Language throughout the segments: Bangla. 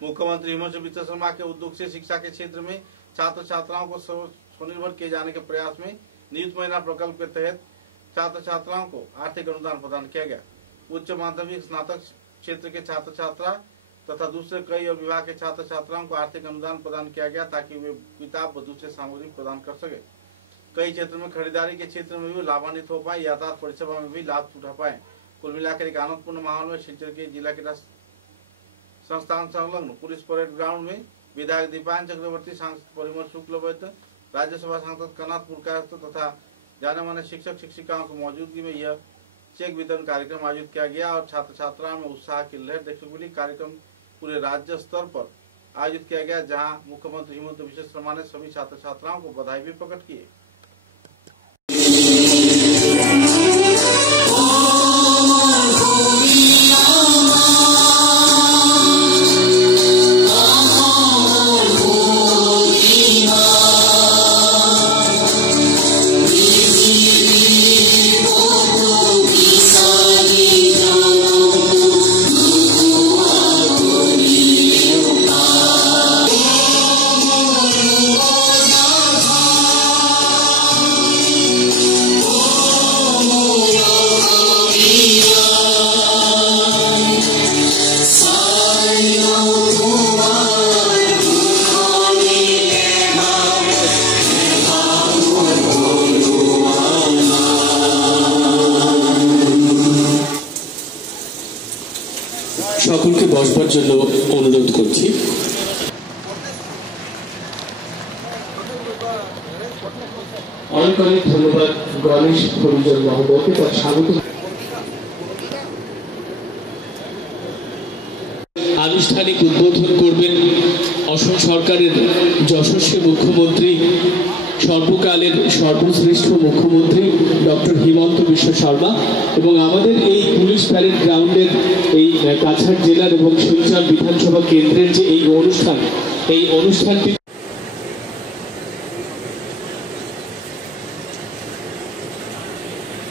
मुख्यमंत्री हेमंत बिश्व शर्मा के उद्योग से शिक्षा के क्षेत्र में छात्र छात्राओं को स्वनिर्भर किए जाने के प्रयास में नियुक्त महिला प्रकल्प के तहत छात्र छात्राओं को आर्थिक अनुदान प्रदान किया गया। उच्च माध्यमिक स्नातक क्षेत्र के छात्र छात्रा तथा दूसरे कई और विभाग के छात्र छात्राओं को आर्थिक अनुदान प्रदान किया गया ताकि वे किताब व दूसरे सामग्री प्रदान कर सके। कई क्षेत्र में खरीदारी के क्षेत्र में भी लाभान्वित हो पाए, यातायात परिसेवा में भी लाभ उठा पाए। कुल मिलाकर एक आनंदपूर्ण माहौल में शिवचर के जिला के संस्थान संलग्न पुलिस परेड ग्राउंड में विधायक दीपायन चक्रवर्ती, सांसद परिमल शुक्लवैद्य, राज्यसभा सांसद कनाथ पुरकायस्थ तथा जाने माने शिक्षक शिक्षिकाओं की मौजूदगी में यह चेक वितरण कार्यक्रम आयोजित किया गया और छात्र छात्राओं में उत्साह की लहर देखने को मिली। कार्यक्रम पूरे राज्य स्तर पर आयोजित किया गया, जहां मुख्यमंत्री हेमंत बिश्व शर्मा ने सभी छात्र छात्राओं को बधाई भी प्रकट की। সকলকে বসবার জন্য অনুরোধ করছি। অনেক অনেক ধন্যবাদ গণেশ হরিজন মহোদয়কে তার স্বাগত। আনুষ্ঠানিক উদ্বোধন করবেন অসম সরকারের যশস্বী মুখ্যমন্ত্রী, সর্বকালের সর্বশ্রেষ্ঠ মুখ্যমন্ত্রী ডক্টর হিমন্ত বিশ্ব শর্মা এবং আমাদের এই পুলিশ প্যারেড গ্রাউন্ডের এই কাছাড় জেলার এবং শিলচর বিধানসভা কেন্দ্রের যে এই অনুষ্ঠানটি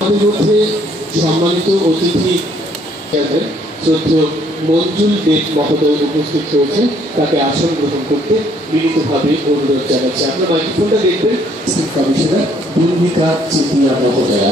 আমাদের মধ্যে সম্মানিত অতিথি শ্রদ্ধেয় মঞ্জুল দেব মহোদয় উপস্থিত হয়েছে, তাকে আসন গ্রহণ করতে বিনীতভাবে অনুরোধ জানাচ্ছি। আপনার মাইক্রোফোনটা দেখবেন। কমিশনার ভূমিকা চিতিয়া মহোদয়া।